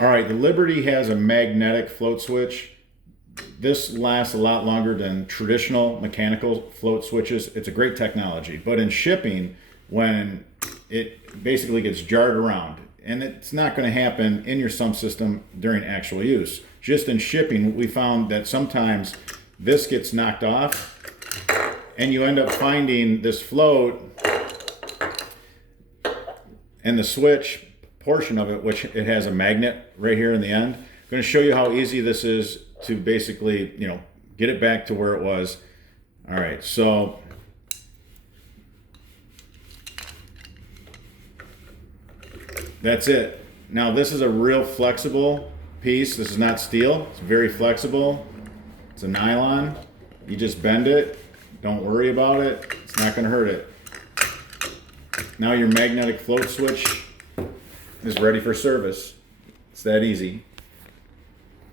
All right, the Liberty has a magnetic float switch. This lasts a lot longer than traditional mechanical float switches. It's a great technology, but in shipping, when it basically gets jarred around, and it's not going to happen in your sump system during actual use. Just in shipping, we found that sometimes this gets knocked off, and you end up finding this float and the switch portion of it, which it has a magnet right here in the end. I'm going to show you how easy this is to basically, get it back to where it was. All right, so that's it. Now this is a real flexible piece. This is not steel. It's very flexible. It's a nylon. You just bend it. Don't worry about it. It's not going to hurt it. Now your magnetic float switch is ready for service. It's that easy.